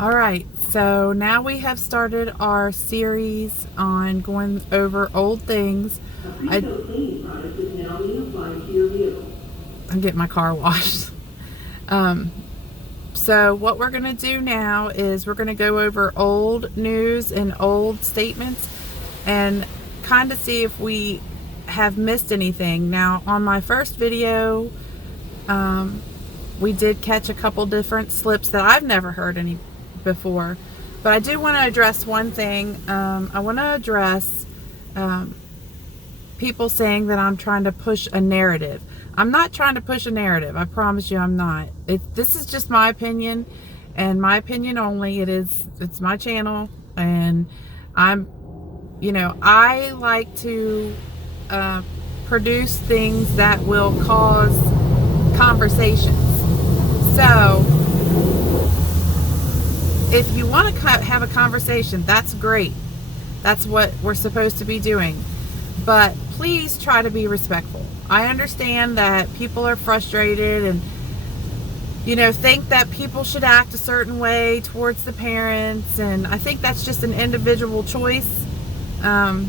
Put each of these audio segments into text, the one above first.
All right, so now we have started our series on going over old things. I'm getting my car washed. So what we're going to do now is we're going to go over old news and old statements and kind of see if we have missed anything. Now, on my first video, we did catch a couple different slips that I've never heard any before, but I do want to address one thing. I want to address people saying that I'm trying to push a narrative. I'm not trying to push a narrative. I promise you I'm not. This is just my opinion, and my opinion only. It's my channel, and I like to produce things that will cause conversations. So if you want to have a conversation, that's great. That's what we're supposed to be doing. But please try to be respectful. I understand that people are frustrated and, think that people should act a certain way towards the parents. And I think that's just an individual choice. But,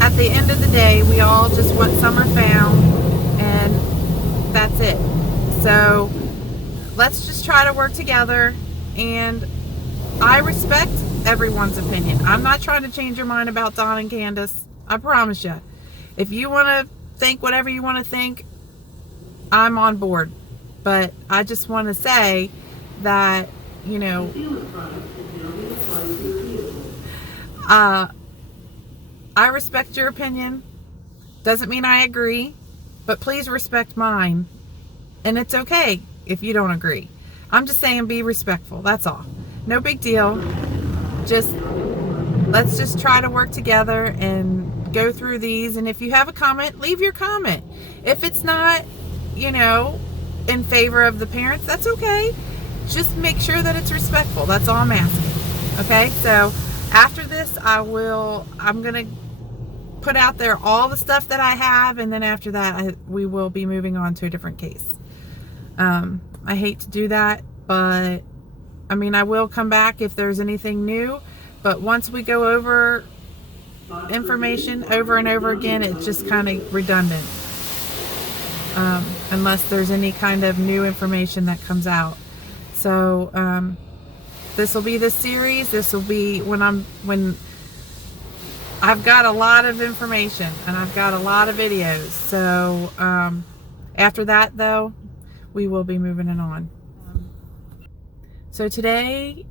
at the end of the day, we all just want Summer found, and that's it. So let's just try to work together, and I respect everyone's opinion. I'm not trying to change your mind about Don and Candace. I promise you. If you want to think whatever you want to think, I'm on board. But I just want to say that, I respect your opinion. Doesn't mean I agree, but please respect mine. And it's okay if you don't agree. I'm just saying be respectful. That's all. No big deal. Let's just try to work together and go through these. And if you have a comment, leave your comment. If it's not, in favor of the parents, that's okay. Just make sure that it's respectful. That's all I'm asking. Okay? So after this, I'm going to put out there all the stuff that I have. And then after that, we will be moving on to a different case. I hate to do that, but I will come back if there's anything new, but once we go over information over and over again, it's just kind of redundant, unless there's any kind of new information that comes out. So this will be the series. This will be when I've got a lot of information and I've got a lot of videos. So after that, though, we will be moving it on. So today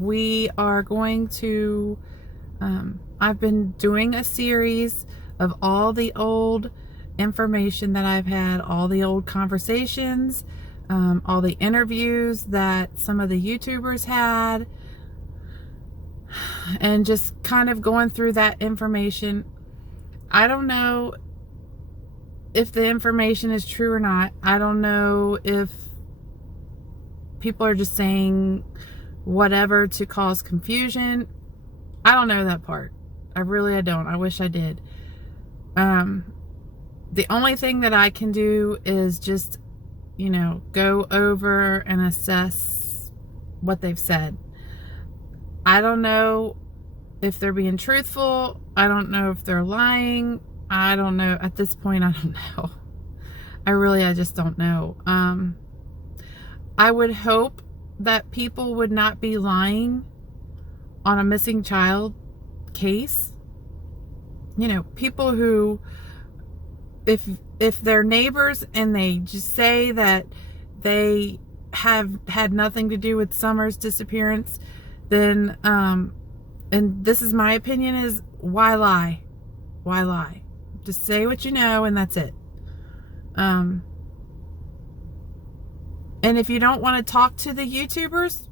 we are going to, I've been doing a series of all the old information that I've had, all the old conversations, all the interviews that some of the YouTubers had, and just kind of going through that information. I don't know if the information is true or not. I don't know if people are just saying whatever to cause confusion. I don't know that part. I don't. I wish I did. The only thing that I can do is just, go over and assess what they've said. I don't know if they're being truthful. I don't know if they're lying. I don't know. At this point, I don't know. I just don't know. I would hope that people would not be lying on a missing child case. People who, if they're neighbors and they just say that they have had nothing to do with Summer's disappearance, then, and this is my opinion, is why lie? Why lie? Just say what you know, and that's it. And if you don't want to talk to the YouTubers,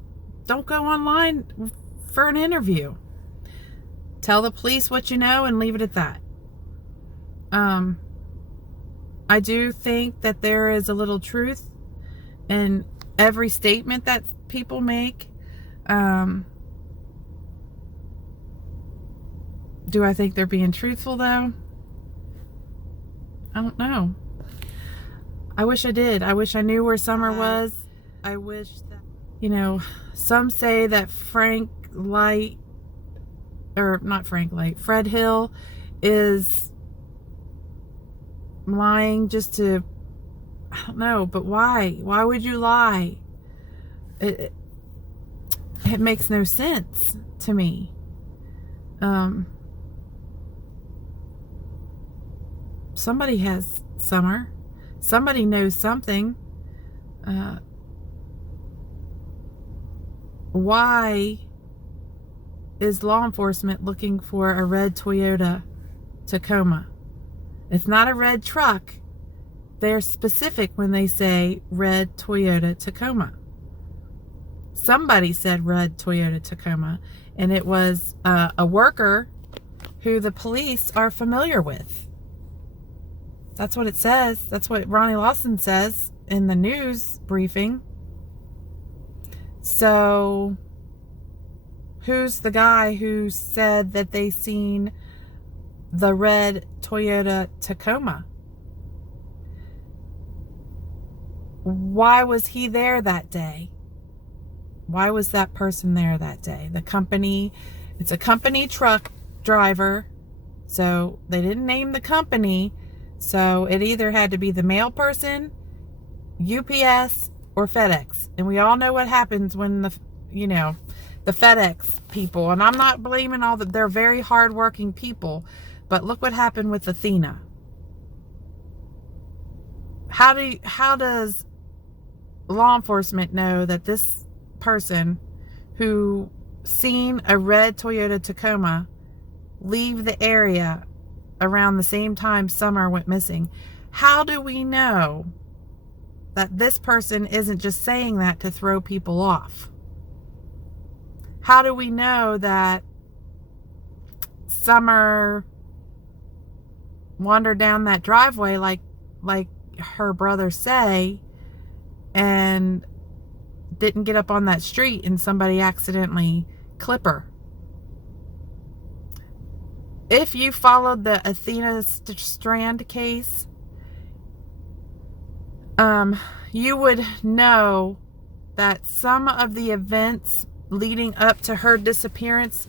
don't go online for an interview. Tell the police what you know and leave it at that. I do think that there is a little truth in every statement that people make. Do I think they're being truthful, though? I don't know. I wish I did. I wish I knew where Summer was. I wish that, you know, some say that Fred Hill is lying just to, I don't know, but why? Why would you lie? It makes no sense to me. Somebody has Summer. Somebody knows something. Why is law enforcement looking for a red Toyota Tacoma? It's not a red truck. They're specific when they say red Toyota Tacoma. Somebody said red Toyota Tacoma, and it was a worker who the police are familiar with. That's what it says. That's what Ronnie Lawson says in the news briefing. So, who's the guy who said that they seen the red Toyota Tacoma? Why was he there that day? Why was that person there that day? The company, it's a company truck driver, so they didn't name the company, so it either had to be the mail person, UPS, or FedEx. And we all know what happens when the FedEx people, and I'm not blaming they're very hardworking people, but look what happened with Athena. How does law enforcement know that this person who seen a red Toyota Tacoma leave the area around the same time Summer went missing? How do we know that this person isn't just saying that to throw people off? How do we know that Summer wandered down that driveway like her brothers say and didn't get up on that street and somebody accidentally clip her? If you followed the Athena Strand case, you would know that some of the events leading up to her disappearance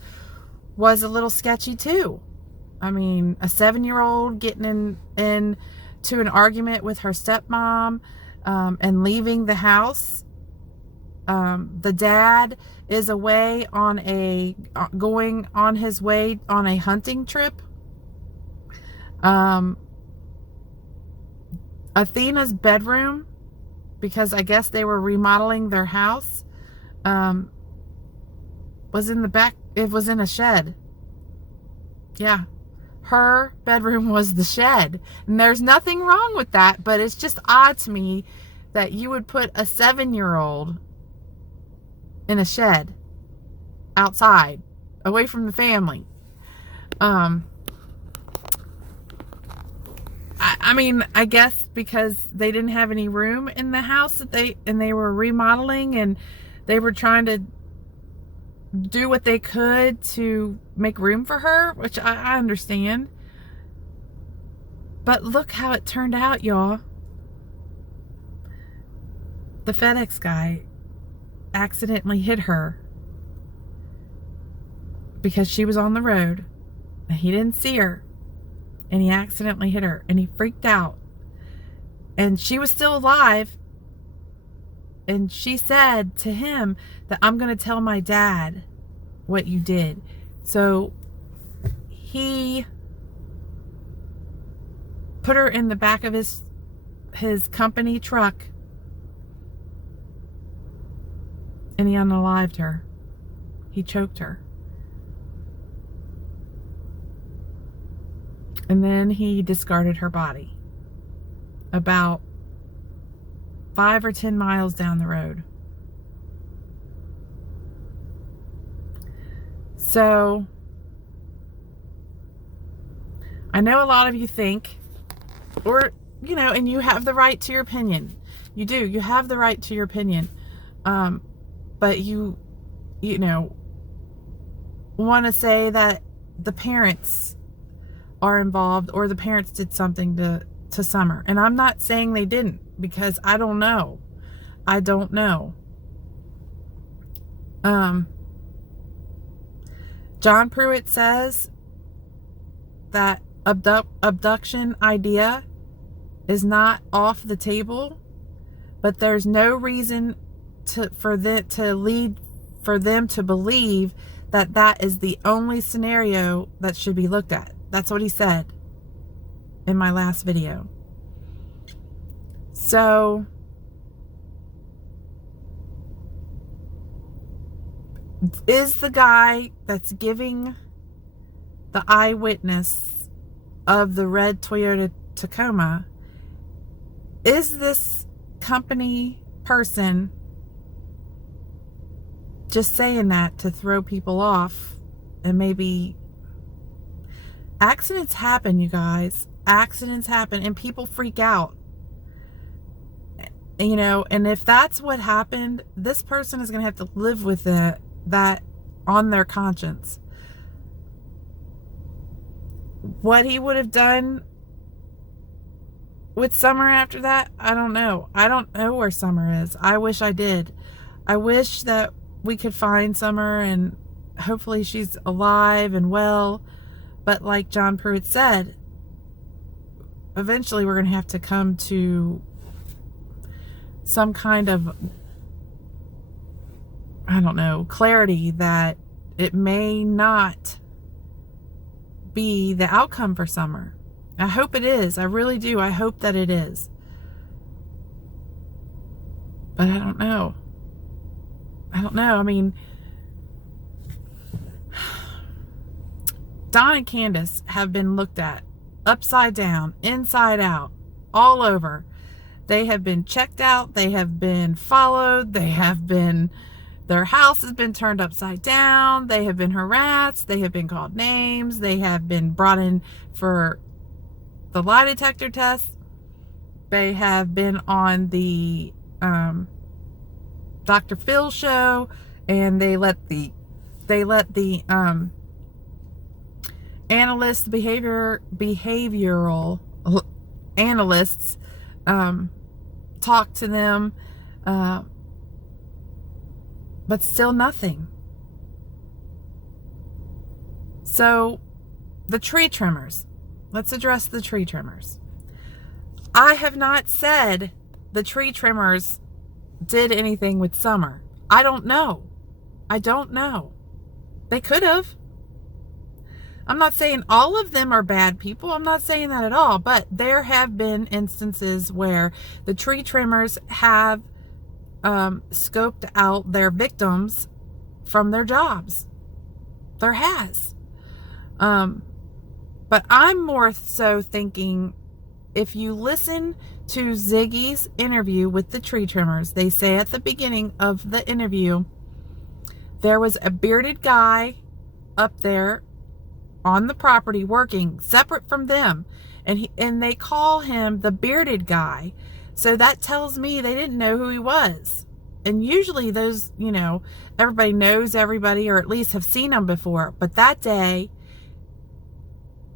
was a little sketchy too. I mean, a 7-year-old getting into an argument with her stepmom, and leaving the house. The dad is away going on his way on a hunting trip. Athena's bedroom, because I guess they were remodeling their house, was in the back. It was in a shed. Yeah. Her bedroom was the shed. And there's nothing wrong with that, but it's just odd to me that you would put a 7-year-old in a shed outside, away from the family. I mean, I guess because they didn't have any room in the house and they were remodeling and they were trying to do what they could to make room for her, which I understand. But look how it turned out, y'all. The FedEx guy accidentally hit her because she was on the road and he didn't see her, and he accidentally hit her and he freaked out, and she was still alive, and she said to him that I'm going to tell my dad what you did. So he put her in the back of his company truck and he unalived her. He choked her. And then he discarded her body about 5 or 10 miles down the road. So, I know a lot of you think, or, and you have the right to your opinion. You do. You have the right to your opinion. But you want to say that the parents are involved, or the parents did something to to Summer. And I'm not saying they didn't, because I don't know. I don't know. John Pruitt says that abduction idea is not off the table, but there's no reason for them to believe that that is the only scenario that should be looked at. That's what he said in my last video. So is the guy that's giving the eyewitness of the red Toyota Tacoma, is this company person just saying that to throw people off? And maybe accidents happen, you guys. Accidents happen and people freak out. You know, and if that's what happened, this person is going to have to live with that on their conscience. What he would have done with Summer after that, I don't know. I don't know where Summer is. I wish I did. I wish that we could find Summer and hopefully she's alive and well. But like John Pruitt said, eventually we're going to have to come to some kind of, I don't know, clarity that it may not be the outcome for Summer. I hope it is. I really do. I hope that it is. But I don't know. I don't know. I mean, Don and Candace have been looked at upside down, inside out, all over. They have been checked out. They have been followed. Their house has been turned upside down. They have been harassed. They have been called names. They have been brought in for the lie detector test. They have been on the Dr. Phil show, and they let the analysts, behavioral analysts talk to them, but still nothing. So the tree trimmers, let's address the tree trimmers. I have not said the tree trimmers did anything with Summer. I don't know. They could have. I'm not saying all of them are bad people. I'm not saying that at all. But there have been instances where the tree trimmers have scoped out their victims from their jobs. There has. But I'm more so thinking, if you listen to Ziggy's interview with the tree trimmers, they say at the beginning of the interview, there was a bearded guy up there on the property working separate from them, and they call him the bearded guy. So that tells me they didn't know who he was. And usually those, you know, everybody knows everybody, or at least have seen him before. But that day,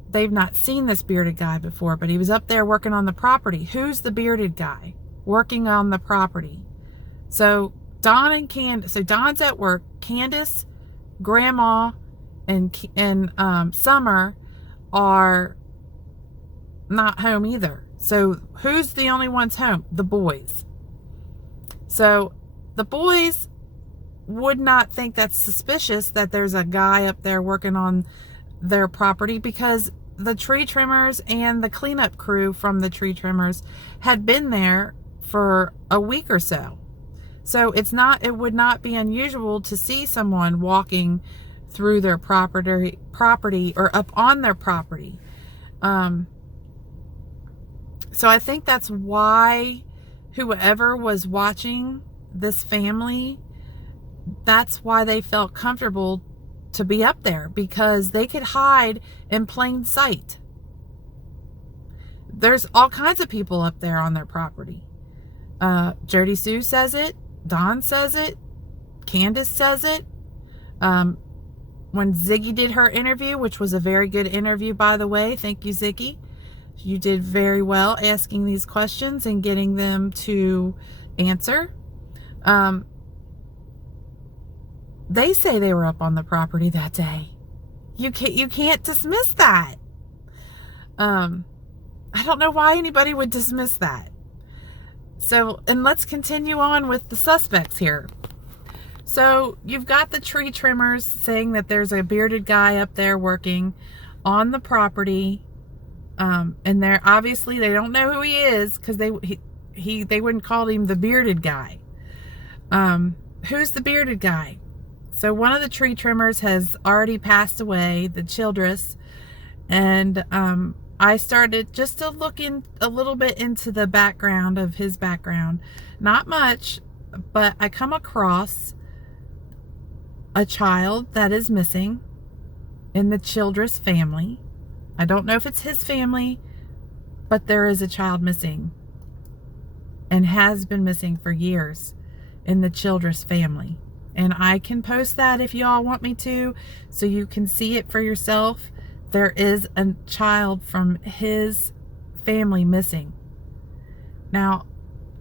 they've not seen this bearded guy before, but he was up there working on the property. Who's the bearded guy working on the property? So Don and Candace, so Don's at work, Candace, Grandma, and Summer are not home either. So who's the only ones home? The boys. So the boys would not think that's suspicious that there's a guy up there working on their property, because the tree trimmers and the cleanup crew from the tree trimmers had been there for a week or so. So it would not be unusual to see someone walking through their property or up on their property. So I think that's why whoever was watching this family, that's why they felt comfortable to be up there, because they could hide in plain sight. There's all kinds of people up there on their property. Jody Sue says it. Dawn says it. Candace says it. When Ziggy did her interview, which was a very good interview, by the way, thank you, Ziggy. You did very well asking these questions and getting them to answer. They say they were up on the property that day. You can't dismiss that. I don't know why anybody would dismiss that. So, and let's continue on with the suspects here. So you've got the tree trimmers saying that there's a bearded guy up there working on the property. And they're obviously, they don't know who he is, because they wouldn't call him the bearded guy. Who's the bearded guy? So one of the tree trimmers has already passed away, the Childress, and I started just to look in a little bit into the background of his background. Not much, but I come across a child that is missing in the Childress family. I don't know if it's his family, but there is a child missing and has been missing for years in the Childress family. And I can post that if y'all want me to, so you can see it for yourself. There is a child from his family missing. Now,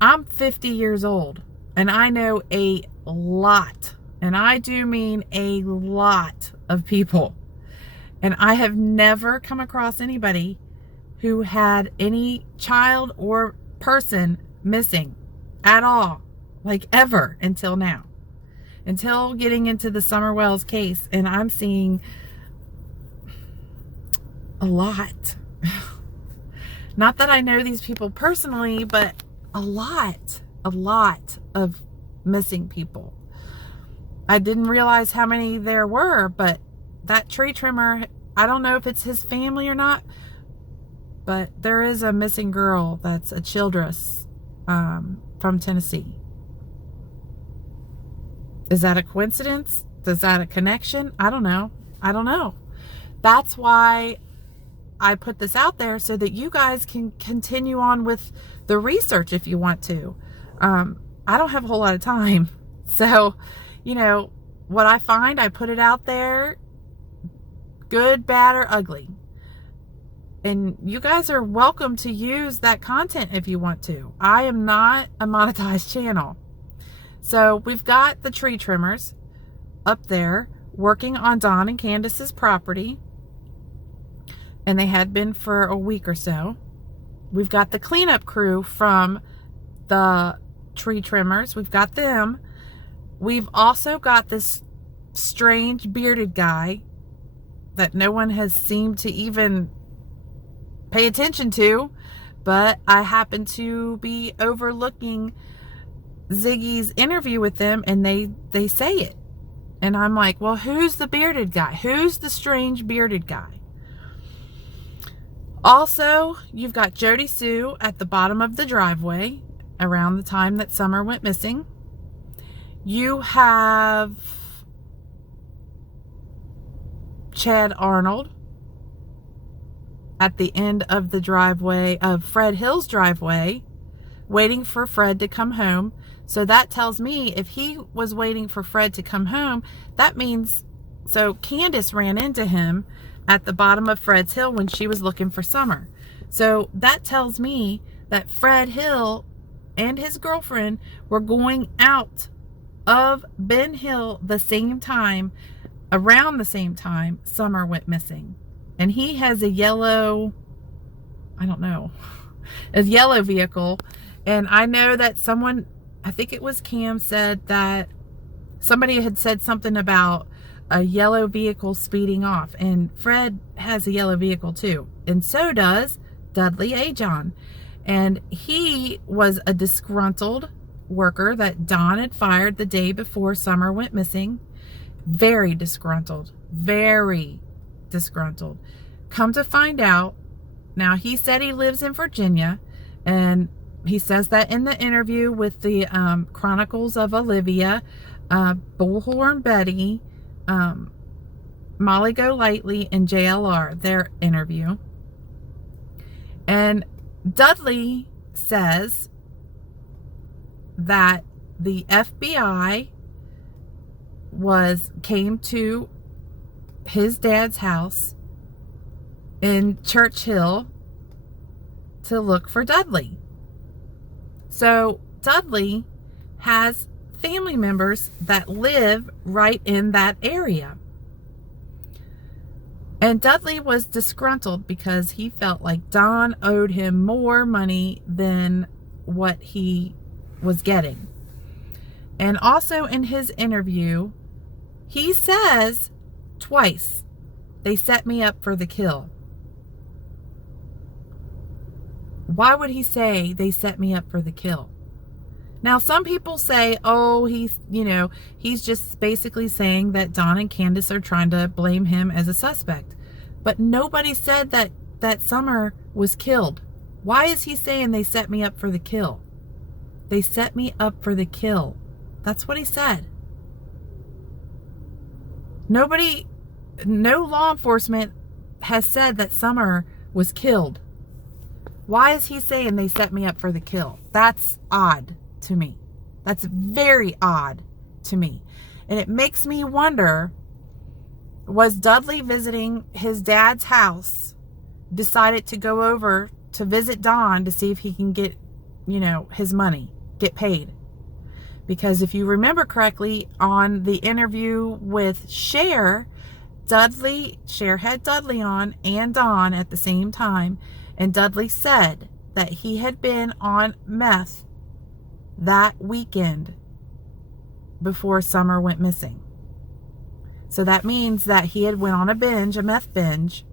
I'm 50 years old, and I know a lot, and I do mean a lot of people. And I have never come across anybody who had any child or person missing at all, like ever, until now. Until getting into the SummerWells case, and I'm seeing a lot. Not that I know these people personally, but a lot of missing people. I didn't realize how many there were, but that tree trimmer, I don't know if it's his family or not, but there is a missing girl that's a Childress from Tennessee. Is that a coincidence? Is that a connection? I don't know. That's why I put this out there, so that you guys can continue on with the research if you want to. I don't have a whole lot of time. So, what I find, I put it out there, good, bad, or ugly. And you guys are welcome to use that content if you want to. I am not a monetized channel. So we've got the tree trimmers up there working on Don and Candace's property, and they had been for a week or so. We've got the cleanup crew from the tree trimmers. We've got them. We've also got this strange bearded guy that no one has seemed to even pay attention to, but I happen to be overlooking Ziggy's interview with them, and they say it, and I'm like, well, who's the bearded guy? Who's the strange bearded guy? Also, you've got Jody Sue at the bottom of the driveway around the time that Summer went missing. You have Chad Arnold at the end of the driveway of Fred Hill's driveway, waiting for Fred to come home. So that tells me if he was waiting for Fred to come home, that means, so Candace ran into him at the bottom of Fred's Hill when she was looking for Summer. So that tells me that Fred Hill and his girlfriend were going out of Ben Hill the same time, around the same time Summer went missing. And he has a yellow, I don't know, a yellow vehicle. And I know that someone, I think it was Cam, said that somebody had said something about a yellow vehicle speeding off. And Fred has a yellow vehicle too. And so does Dudley Ajon. And he was a disgruntled worker that Don had fired the day before Summer went missing. Very disgruntled. Very disgruntled. Come to find out, now he said he lives in Virginia, and he says that in the interview with the Chronicles of Olivia, Bullhorn Betty, Molly Golightly, and JLR, their interview. And Dudley says that the FBI came to his dad's house in Churchill to look for Dudley. So Dudley has family members that live right in that area. And Dudley was disgruntled because he felt like Don owed him more money than what he was getting. And also in his interview, he says twice, "They set me up for the kill." Why would he say they set me up for the kill? Now, some people say, oh, he's just basically saying that Don and Candace are trying to blame him as a suspect. But nobody said that Summer was killed. Why is he saying they set me up for the kill? They set me up for the kill. That's what he said. No law enforcement has said that Summer was killed. Why is he saying they set me up for the kill? That's odd to me. That's very odd to me. And it makes me wonder, was Dudley visiting his dad's house, decided to go over to visit Don to see if he can get, his money, get paid? Because if you remember correctly, on the interview with Cher, Cher had Dudley on and Don at the same time, and Dudley said that he had been on meth that weekend before Summer went missing. So that means that he had went on a meth binge,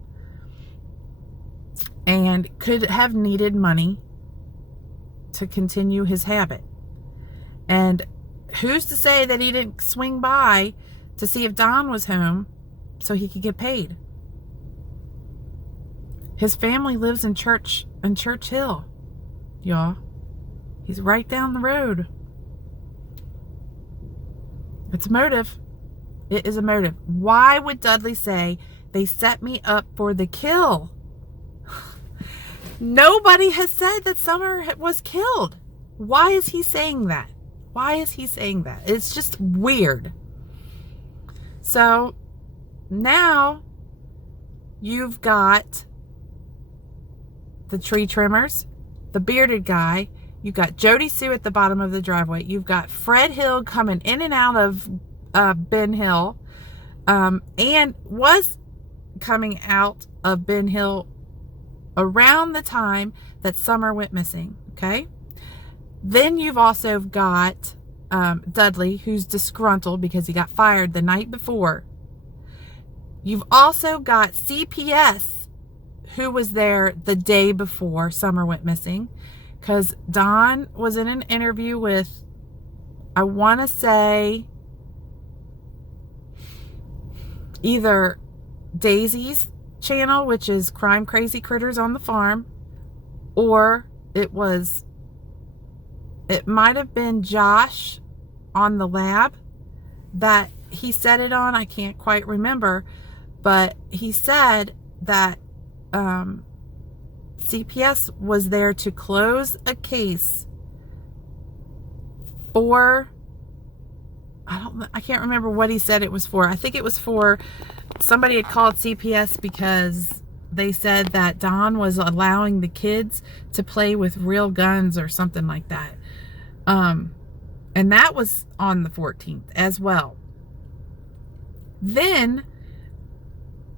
and could have needed money to continue his habit. And who's to say that he didn't swing by to see if Don was home so he could get paid? His family lives in Church Hill, y'all. He's right down the road. It's a motive. It is a motive. Why would Dudley say they set me up for the kill? Nobody has said that Summer was killed. Why is he saying that? Why is he saying that? It's just weird. So now you've got the tree trimmers, the bearded guy. You've got Jody Sue at the bottom of the driveway. You've got Fred Hill coming in and out of Ben Hill, and was coming out of Ben Hill around the time that Summer went missing. Okay. Then you've also got Dudley, who's disgruntled because he got fired the night before. You've also got CPS, who was there the day before Summer went missing, because Don was in an interview with, I want to say, either Daisy's channel, which is Crime Crazy Critters on the Farm, or it might have been Josh on the Lab that he said it on. I can't quite remember, but he said that CPS was there to close a case for, I can't remember what he said it was for. I think it was for, somebody had called CPS because they said that Don was allowing the kids to play with real guns or something like that. And that was on the 14th as well. Then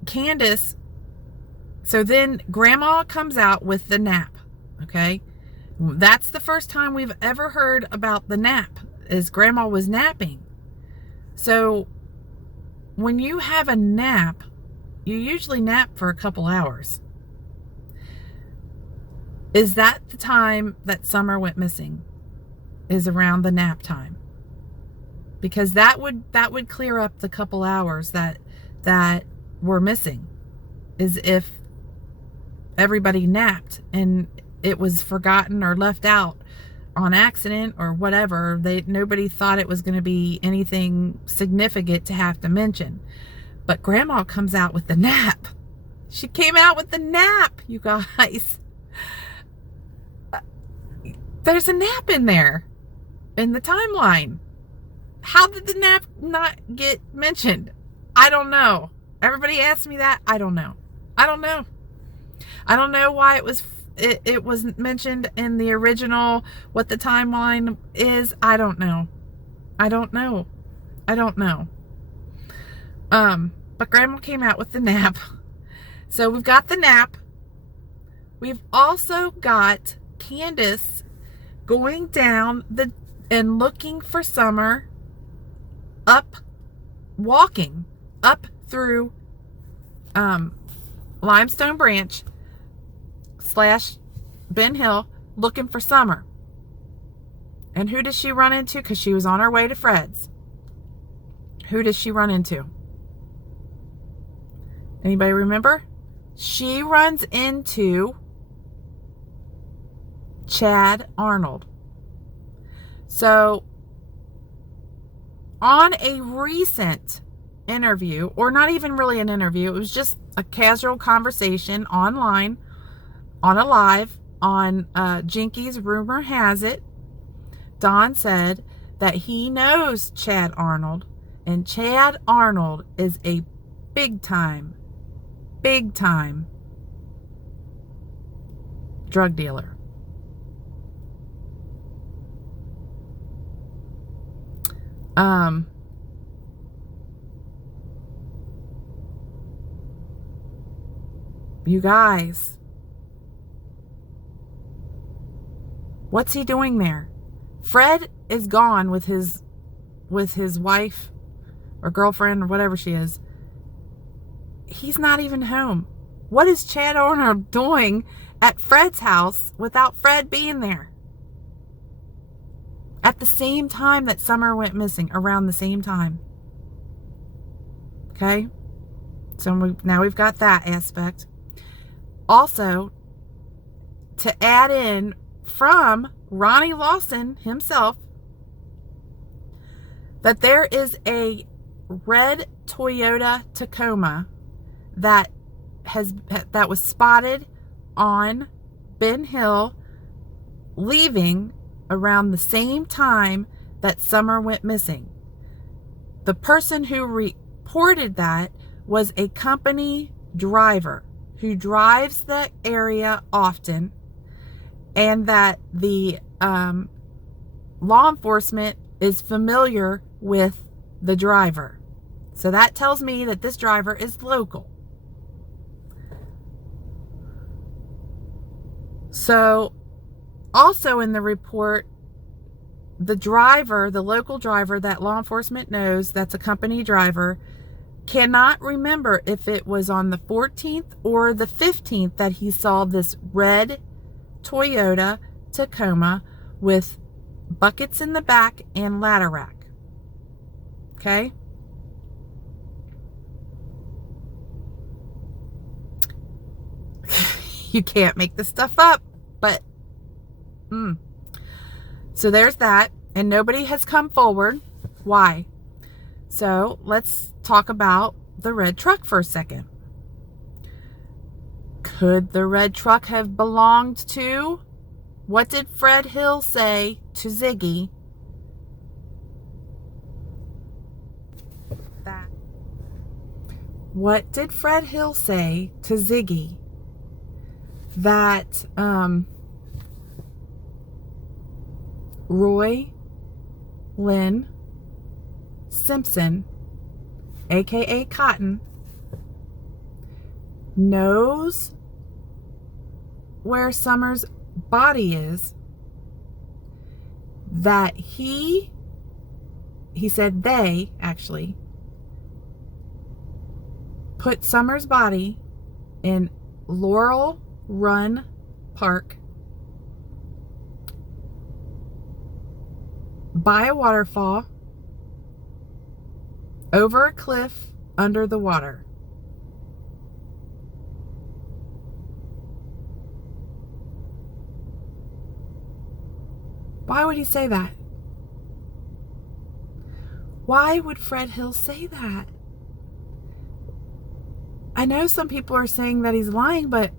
Candace, so then Grandma comes out with the nap. Okay. That's the first time we've ever heard about the nap, is Grandma was napping. So when you have a nap, you usually nap for a couple hours. Is that the time that Summer went missing? Is around the nap time? Because that would clear up the couple hours that were missing, is if everybody napped and it was forgotten or left out on accident or whatever. Nobody thought it was going to be anything significant to have to mention. But Grandma comes out with the nap. She came out with the nap, you guys. There's a nap in there in the timeline. How did the nap not get mentioned? I don't know. Everybody asks me that. I don't know. I don't know why it was it was mentioned in the original, what the timeline is, I don't know. But Grandma came out with the nap. So we've got the nap. We've also got Candace going down and looking for Summer, walking up through Limestone Branch / Ben Hill, looking for Summer. And who does she run into? Because she was on her way to Fred's. Who does she run into? Anybody remember? She runs into Chad Arnold. So, on a recent interview, or not even really an interview, it was just a casual conversation online, on a live, on Jinky's Rumor Has It, Don said that he knows Chad Arnold, and Chad Arnold is a big time drug dealer. You guys, what's he doing there? Fred is gone with his wife or girlfriend or whatever she is. He's not even home. What is Chad Arnold doing at Fred's house without Fred being there? At the same time that Summer went missing, around the same time. Okay? So now we've got that aspect. Also, to add in from Ronnie Lawson himself, that there is a red Toyota Tacoma that was spotted on Ben Hill leaving around the same time that Summer went missing. The person who reported that was a company driver who drives the area often, and that the law enforcement is familiar with the driver. So that tells me that this driver is local. So also in the report, the driver, the local driver that law enforcement knows, that's a company driver, cannot remember if it was on the 14th or the 15th that he saw this red Toyota Tacoma with buckets in the back and ladder rack. Okay? You can't make this stuff up, but so there's that, and nobody has come forward. Why? So let's talk about the red truck for a second. Could the red truck have belonged to? What did Fred Hill say to Ziggy? What did Fred Hill say to Ziggy that Roy Lynn Simpson, aka Cotton, knows where Summer's body is, that he said they actually put Summer's body in Laurel Run Park by a waterfall, over a cliff, under the water. Why would he say that? Why would Fred Hill say that? I know some people are saying that he's lying, but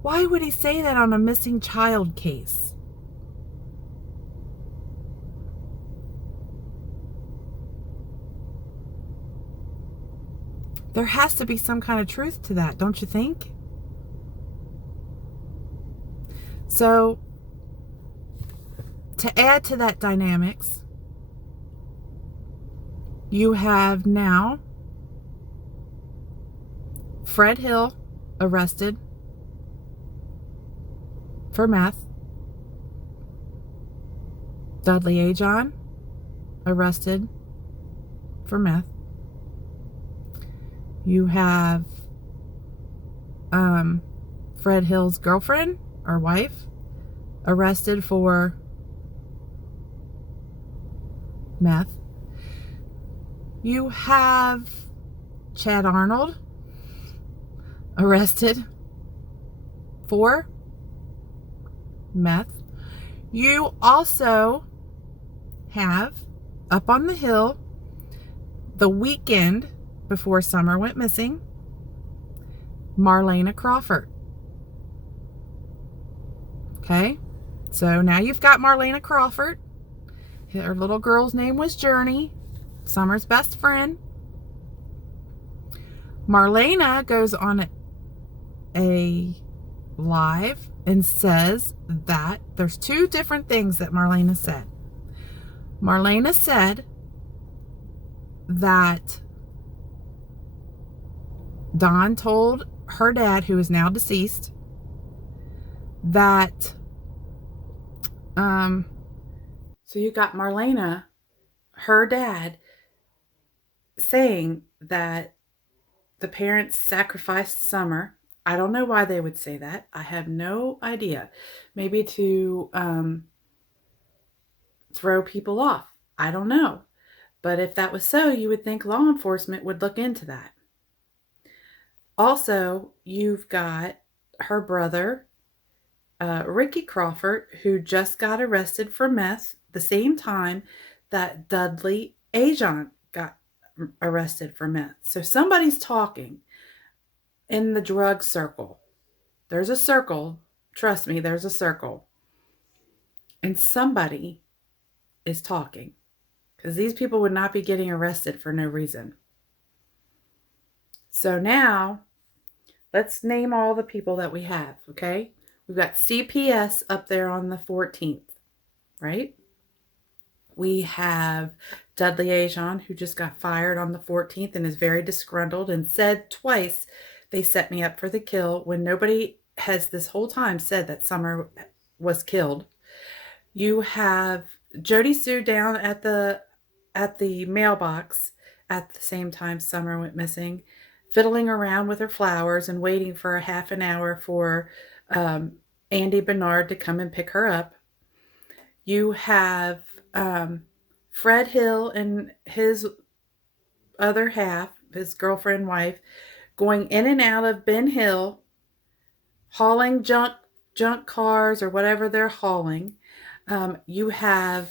why would he say that on a missing child case? There has to be some kind of truth to that, don't you think? So, to add to that dynamics, you have now Fred Hill arrested for meth. Dudley Ajon arrested for meth. You have Fred Hill's girlfriend or wife arrested for meth. You have Chad Arnold arrested for meth. You also have up on the hill the weekend before Summer went missing, Marlena Crawford. Okay, so now you've got Marlena Crawford. Her little girl's name was Journey, Summer's best friend. Marlena goes on a live and says that there's two different things that Marlena said. Marlena said that Don told her dad, who is now deceased, that so you got Marlena, her dad, saying that the parents sacrificed Summer. I don't know why they would say that. I have no idea. Maybe to throw people off. I don't know. But if that was so, you would think law enforcement would look into that. Also, you've got her brother, Ricky Crawford, who just got arrested for meth the same time that Dudley Ajon got arrested for meth. So somebody's talking in the drug circle. There's a circle. Trust me, there's a circle. And somebody is talking, because these people would not be getting arrested for no reason. So now, let's name all the people that we have, okay? We've got CPS up there on the 14th, right? We have Dudley Ajon, who just got fired on the 14th and is very disgruntled and said twice, they set me up for the kill, when nobody has this whole time said that Summer was killed. You have Jody Sue down at the mailbox at the same time Summer went missing, fiddling around with her flowers and waiting for a half an hour for Andy Bernard to come and pick her up. You have Fred Hill and his other half, his girlfriend, wife, going in and out of Ben Hill, hauling junk cars or whatever they're hauling. You have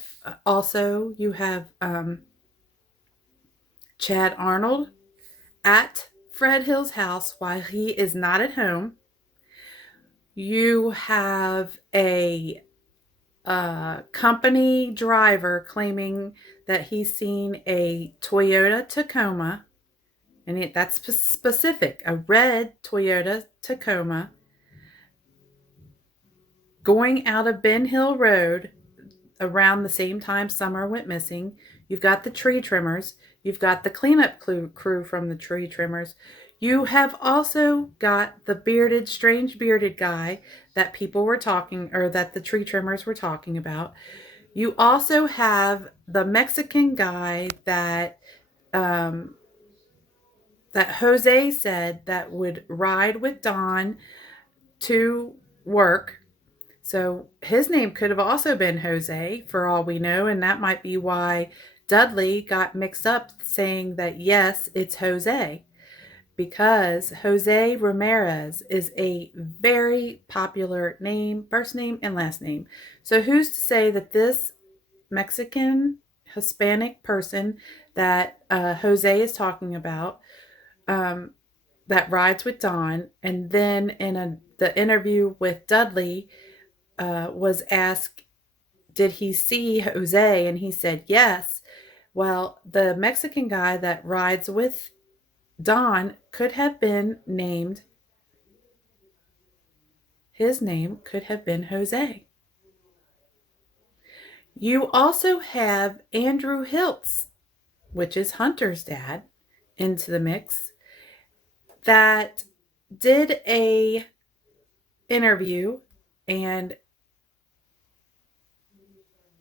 Chad Arnold at Fred Hill's house while he is not at home. You have a company driver claiming that he's seen a Toyota Tacoma, and that's specific, a red Toyota Tacoma, going out of Ben Hill Road around the same time Summer went missing. You've got the tree trimmers. You've got the cleanup crew from the tree trimmers. You have also got the strange bearded guy that people were talking, or that the tree trimmers were talking about. You also have the Mexican guy that Jose said that would ride with Don to work. So his name could have also been Jose, for all we know, and that might be why Dudley got mixed up saying that, yes, it's Jose, because Jose Ramirez is a very popular name, first name and last name. So who's to say that this Mexican Hispanic person that Jose is talking about, that rides with Don, and then in the interview with Dudley, was asked, did he see Jose? And he said yes. Well, the Mexican guy that rides with Don could have been named his name could have been Jose. You also have Andrew Hiltz, which is Hunter's dad, into the mix, that did a interview, and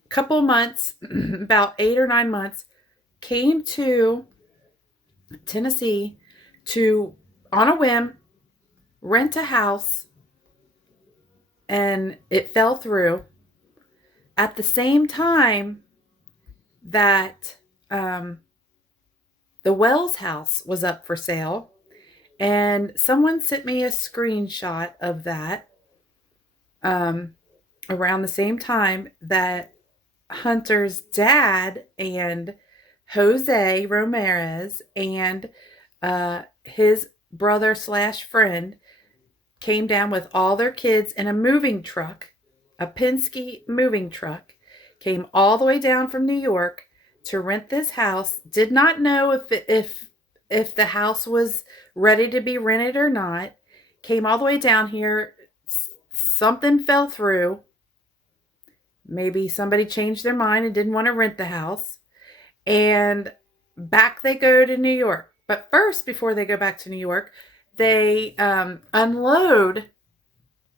a couple months, about 8 or 9 months, came to Tennessee to, on a whim, rent a house, and it fell through at the same time that the Wells house was up for sale. And someone sent me a screenshot of that around the same time that Hunter's dad and Jose Ramirez and his brother / friend came down with all their kids in a moving truck, a Penske moving truck, came all the way down from New York to rent this house. Did not know if the house was ready to be rented or not. Came all the way down here. Something fell through. Maybe somebody changed their mind and didn't want to rent the house. And back they go to New York. But first, before they go back to New York, they unload.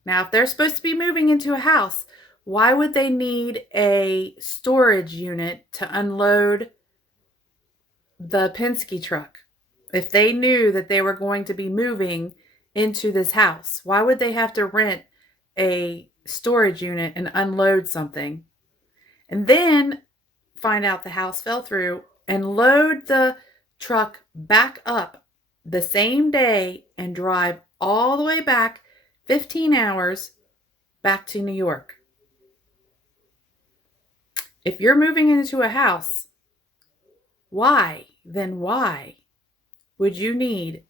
Now, if they're supposed to be moving into a house, why would they need a storage unit to unload the Penske truck? If they knew that they were going to be moving into this house, why would they have to rent a storage unit and unload something? And then find out the house fell through and load the truck back up the same day and drive all the way back 15 hours back to New York. If you're moving into a house, why would you need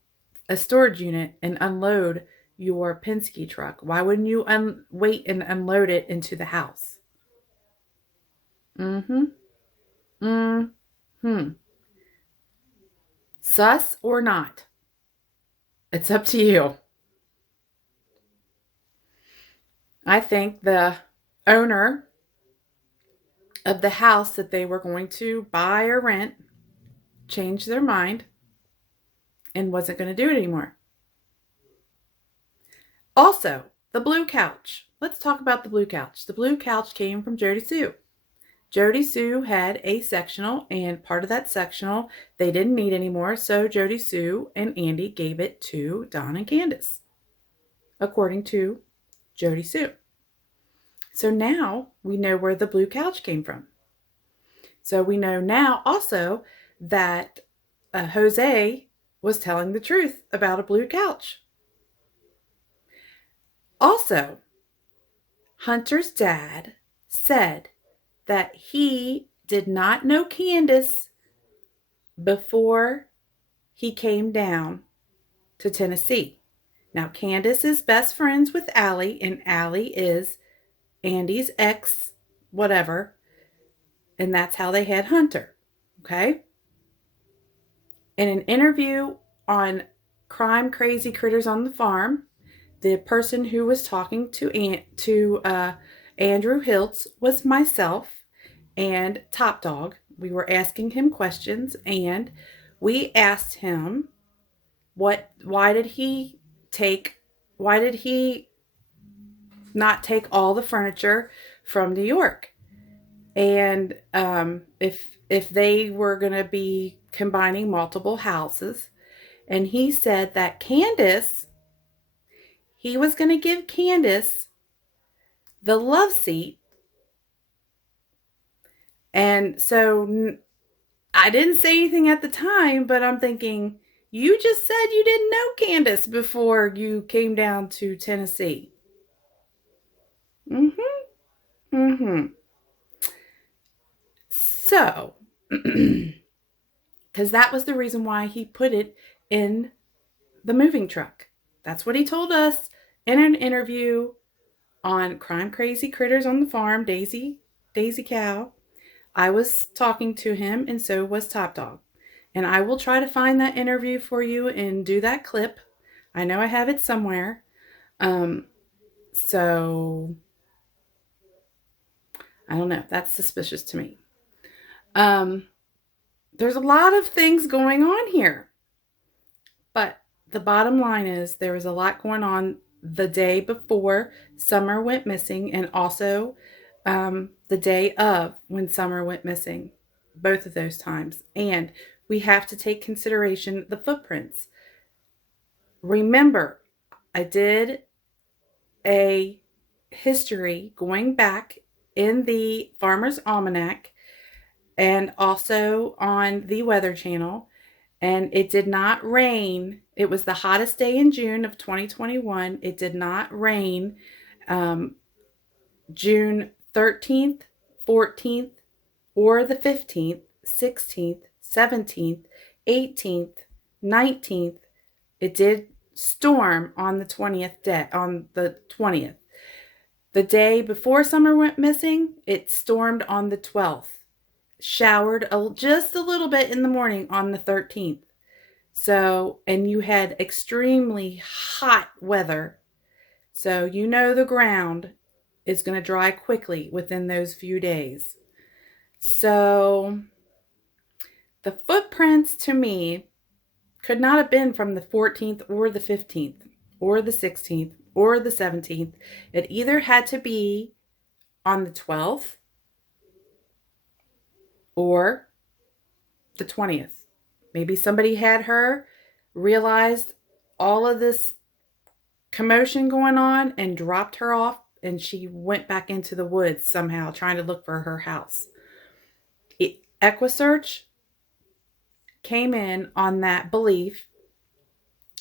a storage unit and unload your Penske truck? Why wouldn't you wait and unload it into the house? Sus or not? It's up to you. I think the owner of the house that they were going to buy or rent changed their mind and wasn't going to do it anymore. Also, the blue couch. Let's talk about the blue couch. The blue couch came from Jody Sue. Jody Sue had a sectional, and part of that sectional they didn't need anymore, so Jody Sue and Andy gave it to Don and Candace, according to Jody Sue. So now we know where the blue couch came from. So we know now also that Jose was telling the truth about a blue couch. Also, Hunter's dad said that he did not know Candace before he came down to Tennessee. Now, Candace is best friends with Allie, and Allie is Andy's ex, whatever, and that's how they had Hunter, okay? In an interview on Crime Crazy Critters on the Farm, the person who was talking to Andrew Hiltz was myself and Top Dog. We were asking him questions, and we asked him why did he not take all the furniture from New York, and if they were going to be combining multiple houses. And he said that Candace, he was going to give Candace the love seat. And so I didn't say anything at the time, but I'm thinking, you just said you didn't know Candace before you came down to Tennessee. So, because that was the reason why he put it in the moving truck. That's what he told us in an interview on Crime Crazy Critters on the Farm, Daisy Cow. I was talking to him, and so was Top Dog. And I will try to find that interview for you and do that clip. I know I have it somewhere. So, I don't know. That's suspicious to me. There's a lot of things going on here. But the bottom line is there was a lot going on the day before Summer went missing, and also the day of when Summer went missing, both of those times. And we have to take consideration the footprints. Remember, I did a history going back in the Farmer's Almanac and also on the Weather Channel, and it did not rain. It was the hottest day in June of 2021. It did not rain June 13th, 14th, or the 15th, 16th, 17th, 18th, 19th. It did storm on the 20th day, on the 20th. The day before Summer went missing, it stormed on the 12th. Showered just a little bit in the morning on the 13th. So, and you had extremely hot weather. So, you know the ground is going to dry quickly within those few days. So, the footprints to me could not have been from the 14th or the 15th or the 16th or the 17th. It either had to be on the 12th or the 20th. Maybe somebody had her, realized all of this commotion going on, and dropped her off, and she went back into the woods somehow trying to look for her house. EquiSearch came in on that belief,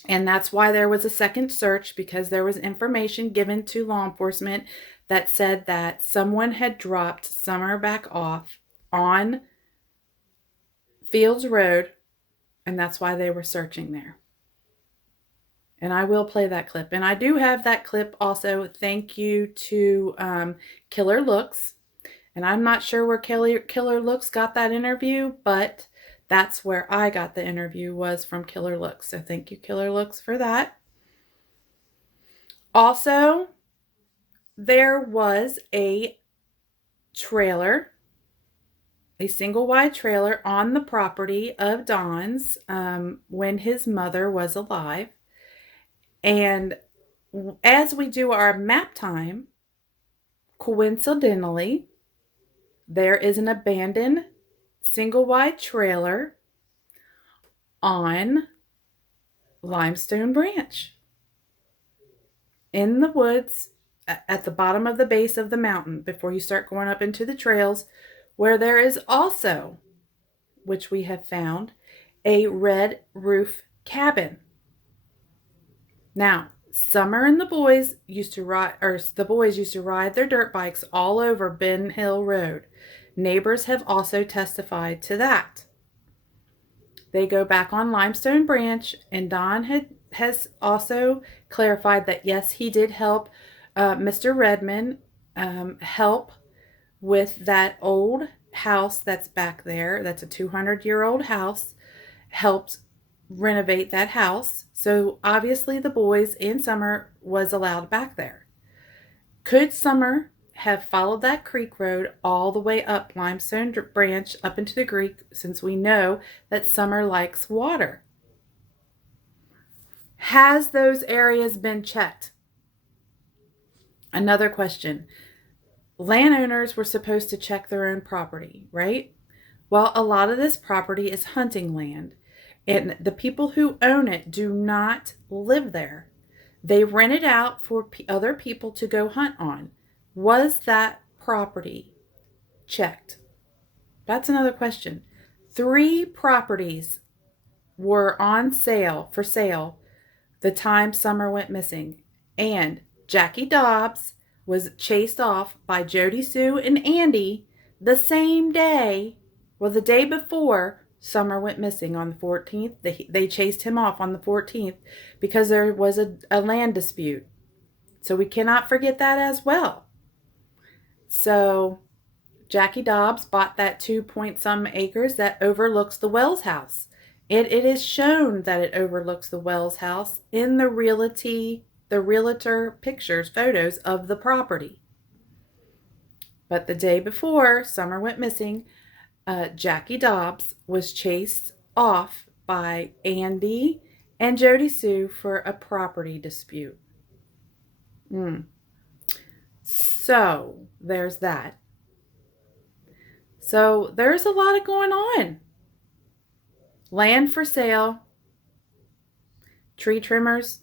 and that's why there was a second search, because there was information given to law enforcement that said that someone had dropped Summer back off on Fields Road, and that's why they were searching there. And I will play that clip. And I do have that clip also. Thank you to Killer Looks. And I'm not sure where Killer Looks got that interview, but that's where I got the interview, was from Killer Looks. So thank you, Killer Looks, for that. Also, there was a trailer, a single wide trailer on the property of Don's when his mother was alive. And as we do our map time, coincidentally, there is an abandoned single wide trailer on Limestone Branch in the woods at the bottom of the base of the mountain before you start going up into the trails, where there is also, which we have found, a red roof cabin. Now, Summer and the boys used to ride their dirt bikes all over Ben Hill Road. Neighbors have also testified to that. They go back on Limestone Branch, and Don has also clarified that yes, he did help Mr. Redmond help with that old house that's back there. That's a 200-year-old house. Helped renovate that house. So obviously the boys and Summer was allowed back there. Could Summer have followed that creek road all the way up Limestone Branch up into the creek, since we know that Summer likes water? Has those areas been checked? Another question. Landowners were supposed to check their own property, right? Well, a lot of this property is hunting land, and the people who own it do not live there. They rent it out for other people to go hunt on. Was that property checked? That's another question. 3 properties were for sale the time Summer went missing, and Jackie Dobbs was chased off by Jody Sue and Andy the same day, well, the day before Summer went missing on the 14th. They chased him off on the 14th because there was a land dispute. So we cannot forget that as well. So Jackie Dobbs bought that 2-point-some acres that overlooks the Wells house. It is shown that it overlooks the Wells house in the realty the realtor pictures, photos of the property. But the day before Summer went missing, Jackie Dobbs was chased off by Andy and Jody Sue for a property dispute. So there's that. So there's a lot going on. Land for sale, tree trimmers,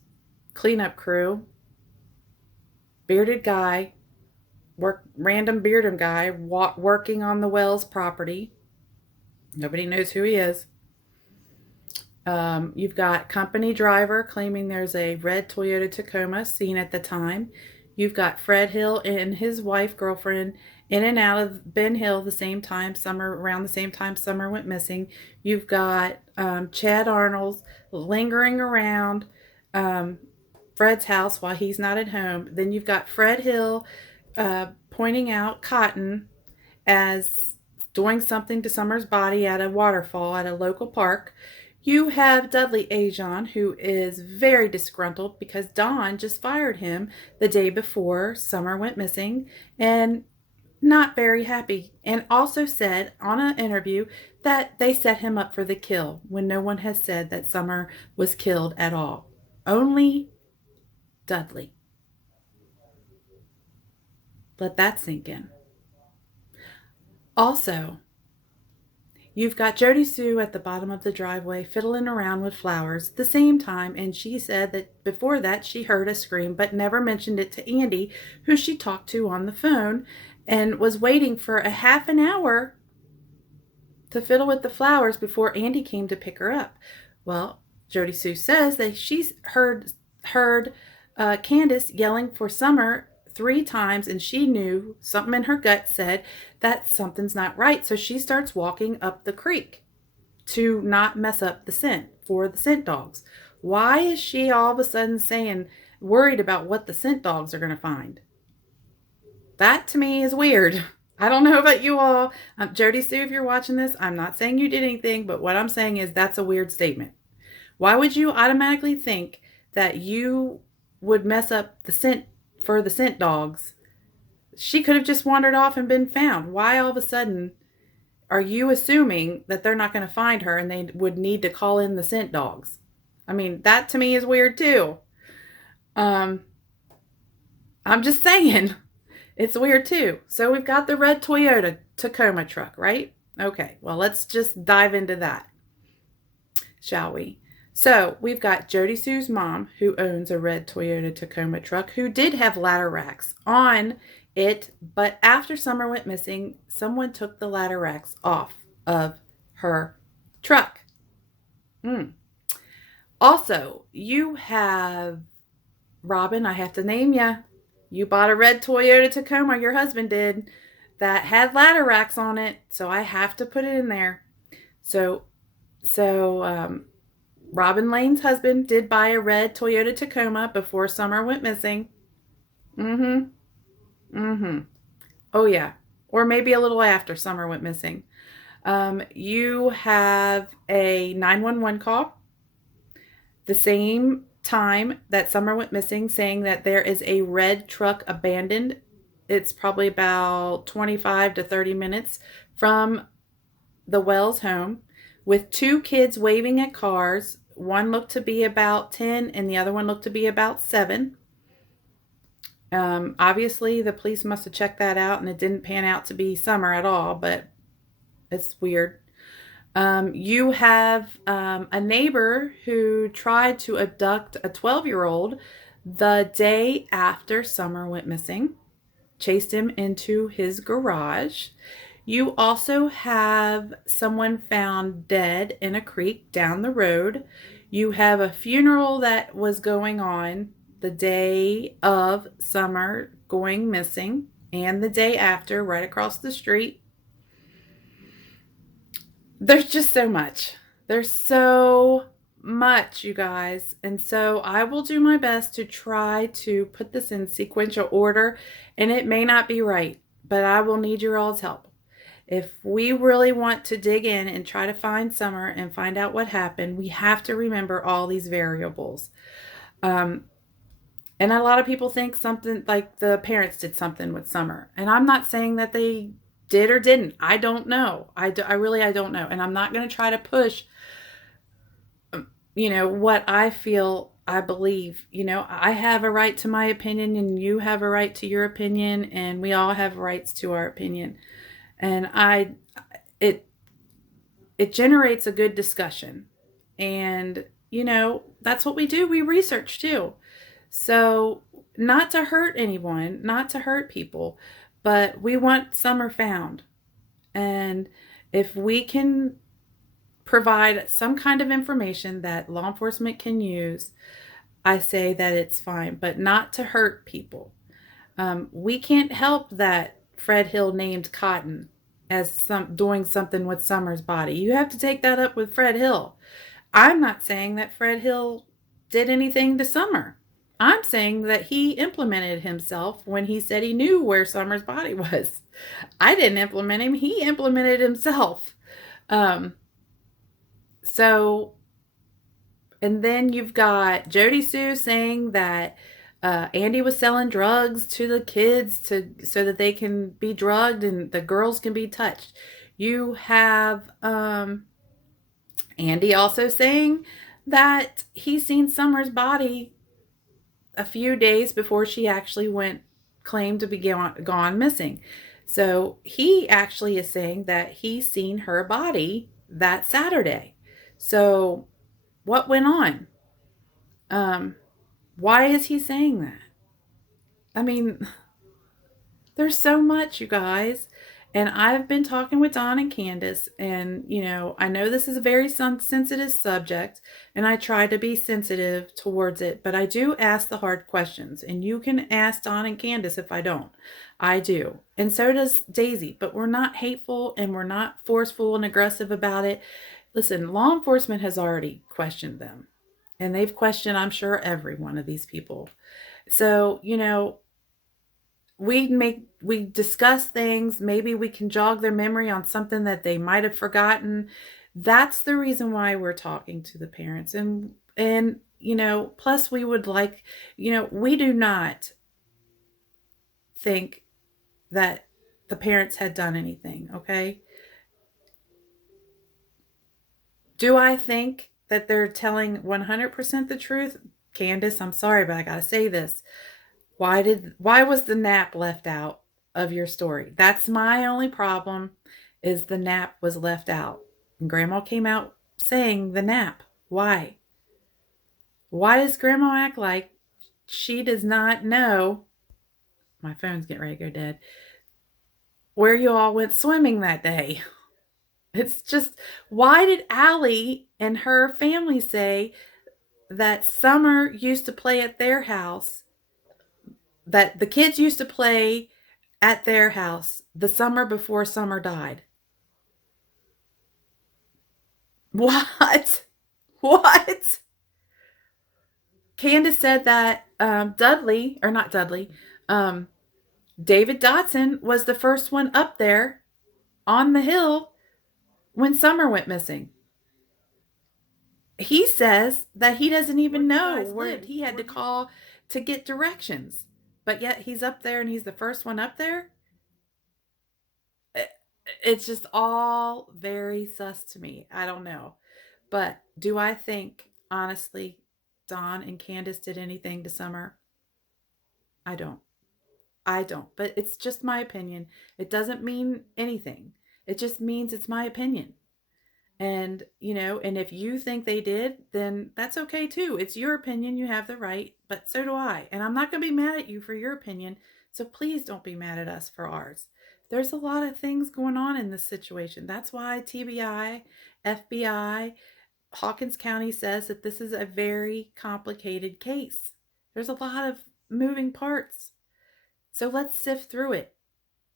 cleanup crew, bearded guy, random bearded guy working on the Wells property. Nobody knows who he is. You've got company driver claiming there's a red Toyota Tacoma seen at the time. You've got Fred Hill and his wife, girlfriend, in and out of Ben Hill around the same time Summer went missing. You've got Chad Arnold lingering around Fred's house while he's not at home. Then you've got Fred Hill pointing out Cotton as doing something to Summer's body at a waterfall at a local park. You have Dudley Ajon, who is very disgruntled because Don just fired him the day before Summer went missing, and not very happy, and also said on an interview that they set him up for the kill when no one has said that Summer was killed at all. Only Dudley. Let that sink in. Also, you've got Jody Sue at the bottom of the driveway fiddling around with flowers the same time, and she said that before that she heard a scream but never mentioned it to Andy, who she talked to on the phone, and was waiting for a half an hour to fiddle with the flowers before Andy came to pick her up. Well, Jody Sue says that she's heard Candace yelling for Summer 3 times, and she knew something in her gut said that something's not right. So she starts walking up the creek to not mess up the scent for the scent dogs. Why is she all of a sudden worried about what the scent dogs are going to find? That to me is weird. I don't know about you all. Jody Sue, if you're watching this, I'm not saying you did anything, but what I'm saying is that's a weird statement. Why would you automatically think that you would mess up the scent for the scent dogs? She could have just wandered off and been found. Why all of a sudden are you assuming that they're not going to find her and they would need to call in the scent dogs? I mean, that to me is weird too. I'm just saying, it's weird too. So we've got the red Toyota Tacoma truck, right? Okay, well, let's just dive into that, shall we? So we've got Jody Sue's mom, who owns a red Toyota Tacoma truck, who did have ladder racks on it, but after Summer went missing, someone took the ladder racks off of her truck. Also, you have Robin, I have to name you. You bought a red Toyota Tacoma, your husband did, that had ladder racks on it, so I have to put it in there. So Robin Lane's husband did buy a red Toyota Tacoma before Summer went missing. Oh yeah. Or maybe a little after Summer went missing. You have a 911 call the same time that Summer went missing, saying that there is a red truck abandoned. It's probably about 25 to 30 minutes from the Wells home, with 2 kids waving at cars. One looked to be about 10 and the other one looked to be about 7. Obviously, the police must have checked that out and it didn't pan out to be Summer at all, but it's weird. You have a neighbor who tried to abduct a 12-year-old the day after Summer went missing, chased him into his garage. You also have someone found dead in a creek down the road. You have a funeral that was going on the day of Summer going missing and the day after, right across the street. There's just so much. There's so much, you guys. And so I will do my best to try to put this in sequential order, and it may not be right, but I will need your all's help. If we really want to dig in and try to find Summer and find out what happened, we have to remember all these variables. And a lot of people think something like the parents did something with Summer. And I'm not saying that they did or didn't. I don't know. I don't know. And I'm not going to try to push, what I feel, I believe. I have a right to my opinion, and you have a right to your opinion, and we all have rights to our opinion. And it, it generates a good discussion. And, that's what we do. We research too. So, not to hurt anyone, not to hurt people, but we want Summer found. And if we can provide some kind of information that law enforcement can use, I say that it's fine, but not to hurt people. We can't help that Fred Hill named Cotton as doing something with Summer's body. You have to take that up with Fred Hill. I'm not saying that Fred Hill did anything to Summer. I'm saying that he implemented himself when he said he knew where Summer's body was. I didn't implement him, he implemented himself. Um, so, and then you've got Jody Sue saying that Andy was selling drugs to the kids so that they can be drugged and the girls can be touched. You have Andy also saying that he's seen Summer's body a few days before she actually claimed to be gone missing. So he actually is saying that he's seen her body that Saturday. So what went on? Um, why is he saying that? I mean, there's so much, you guys. And I've been talking with Don and Candace, and I know this is a very sensitive subject, and I try to be sensitive towards it, but I do ask the hard questions, and you can ask Don and Candace if I don't. I do. And so does Daisy, but we're not hateful and we're not forceful and aggressive about it. Listen, law enforcement has already questioned them, and they've questioned, I'm sure, every one of these people. So, we discuss things, maybe we can jog their memory on something that they might have forgotten. That's the reason why we're talking to the parents. And plus we would like, we do not think that the parents had done anything. Okay, do I think that they're telling 100% the truth? Candace, I'm sorry, but I gotta say this. Why was the nap left out of your story? That's my only problem, is the nap was left out. And Grandma came out saying the nap. Why? Why does Grandma act like she does not know? My phone's getting ready to go dead. Where you all went swimming that day? It's just, why did Allie and her family say that Summer used to play at their house, that the kids used to play at their house the summer before Summer died? What? What? Candace said that Dudley, or not Dudley, David Dotson was the first one up there on the hill when Summer went missing. He says that he doesn't even know where he had to call to get directions. But yet he's up there and he's the first one up there. It's just all very sus to me. I don't know. But do I think, honestly, Dawn and Candace did anything to Summer? I don't. I don't. But it's just my opinion. It doesn't mean anything. It just means it's my opinion. And, and if you think they did, then that's okay too. It's your opinion. You have the right, but so do I. And I'm not going to be mad at you for your opinion. So please don't be mad at us for ours. There's a lot of things going on in this situation. That's why TBI, FBI, Hawkins County says that this is a very complicated case. There's a lot of moving parts. So let's sift through it.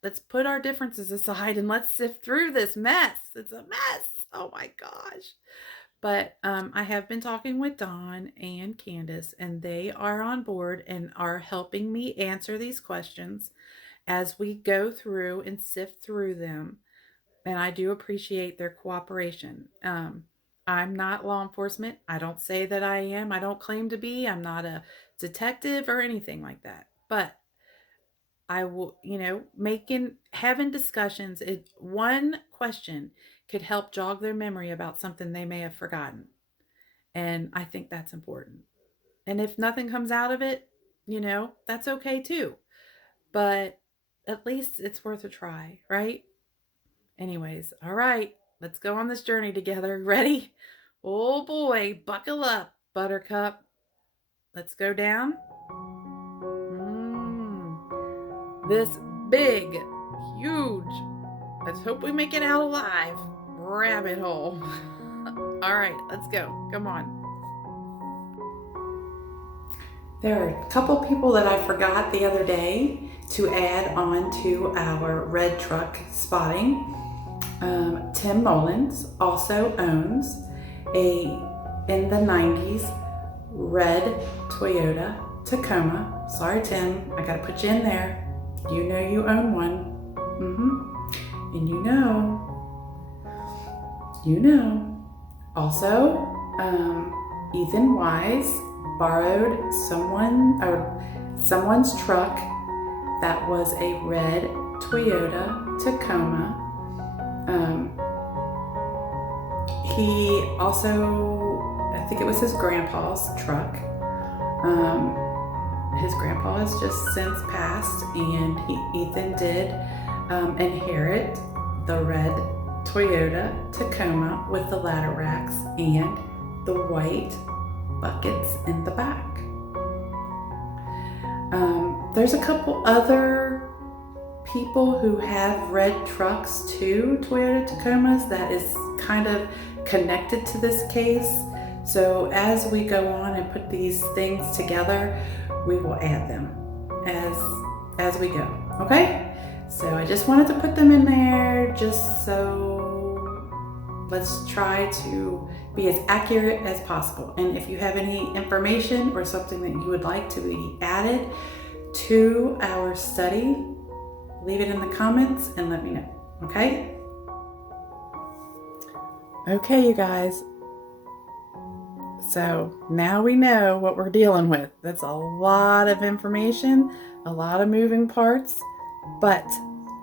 Let's put our differences aside and let's sift through this mess. It's a mess. Oh my gosh. But I have been talking with Dawn and Candace, and they are on board and are helping me answer these questions as we go through and sift through them. And I do appreciate their cooperation. I'm not law enforcement. I don't say that I am. I don't claim to be. I'm not a detective or anything like that. But I will, having discussions, one question could help jog their memory about something they may have forgotten. And I think that's important. And if nothing comes out of it, that's okay too. But at least it's worth a try, right? Anyways, all right, let's go on this journey together. Ready? Oh boy, buckle up, Buttercup. Let's go down. This big, huge, let's hope we make it out alive, rabbit hole. All right, let's go. Come on. There are a couple people that I forgot the other day to add on to our red truck spotting. Tim Mullins also owns in the 90s, red Toyota Tacoma. Sorry, Tim, I gotta put you in there. You know you own one. And you know. Also, Ethan Wise borrowed someone's truck that was a red Toyota Tacoma. He also, I think it was his grandpa's truck. His grandpa has just since passed, and Ethan did inherit the red Toyota Tacoma with the ladder racks and the white buckets in the back. There's a couple other people who have red trucks too, Toyota Tacomas, that is kind of connected to this case. So as we go on and put these things together, we will add them as we go. Okay? So I just wanted to put them in there just so let's try to be as accurate as possible. And if you have any information or something that you would like to be added to our study, leave it in the comments and let me know. Okay? Okay, you guys. So now we know what we're dealing with. That's a lot of information, a lot of moving parts, but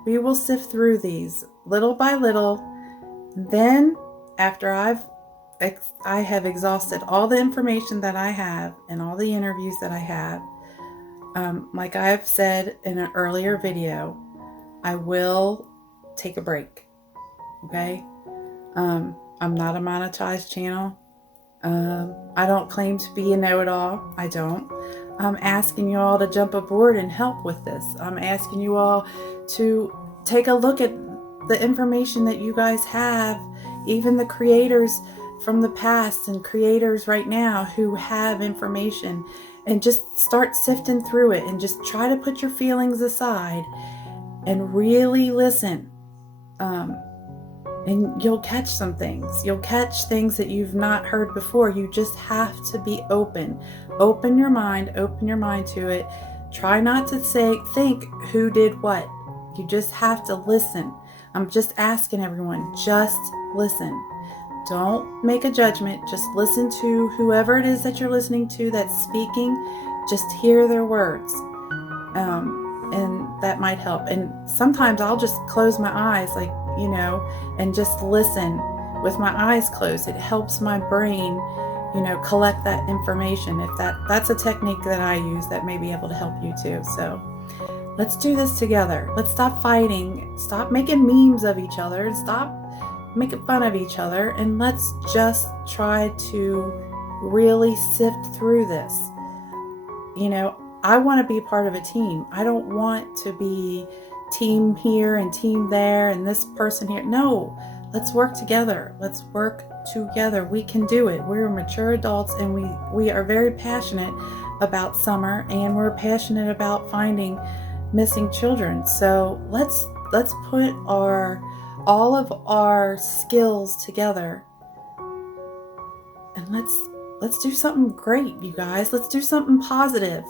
we will sift through these little by little. Then after I have exhausted all the information that I have and all the interviews that I have, like I've said in an earlier video, I will take a break. Okay? I'm not a monetized channel. I don't claim to be a know-it-all. I don't. I'm asking you all to jump aboard and help with this. I'm asking you all to take a look at the information that you guys have, even the creators from the past and creators right now who have information, and just start sifting through it and just try to put your feelings aside and really listen. And you'll catch some things. You'll catch things that you've not heard before. You just have to be open. Open your mind to it. Try not to think who did what. You just have to listen. I'm just asking everyone, just listen. Don't make a judgment. Just listen to whoever it is that you're listening to that's speaking. Just hear their words. And that might help. And sometimes I'll just close my eyes, and just listen with my eyes closed. It helps my brain, collect that information. If that's a technique that I use, that may be able to help you too. So let's do this together. Let's stop fighting. Stop making memes of each other. Stop making fun of each other. And let's just try to really sift through this. I want to be part of a team. I don't want to be team here and team there and this person here. No, let's work together. Let's work together. We can do it. We're mature adults, and we are very passionate about summer, and we're passionate about finding missing children. So let's put all of our skills together, and let's do something great, you guys. Let's do something positive.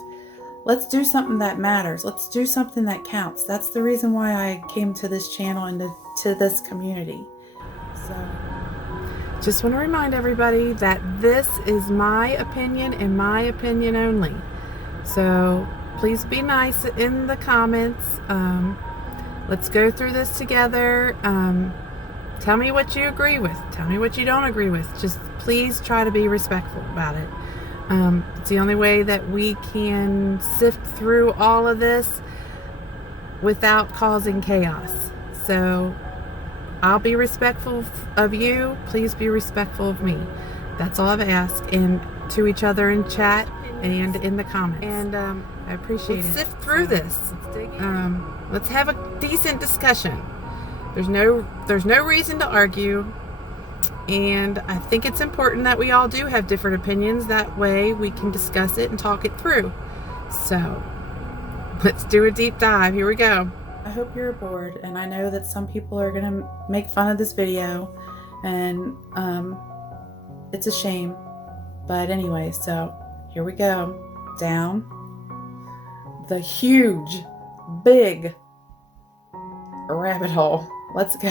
Let's do something that matters. Let's do something that counts. That's the reason why I came to this channel and to this community. So just want to remind everybody that this is my opinion and my opinion only. So please be nice in the comments. Let's go through this together. Tell me what you agree with. Tell me what you don't agree with. Just please try to be respectful about it. It's the only way that we can sift through all of this without causing chaos. So I'll be respectful of you. Please be respectful of me. That's all I've asked, and to each other in chat and in the comments. And I appreciate it. Let's sift through this. Let's have a decent discussion. There's no reason to argue, and I think it's important that we all do have different opinions. That way we can discuss it and talk it through. So let's do a deep dive. Here we go. I hope you're bored, and I know that some people are gonna make fun of this video, and it's a shame. But anyway, so here we go. Down the huge, big rabbit hole. Let's go.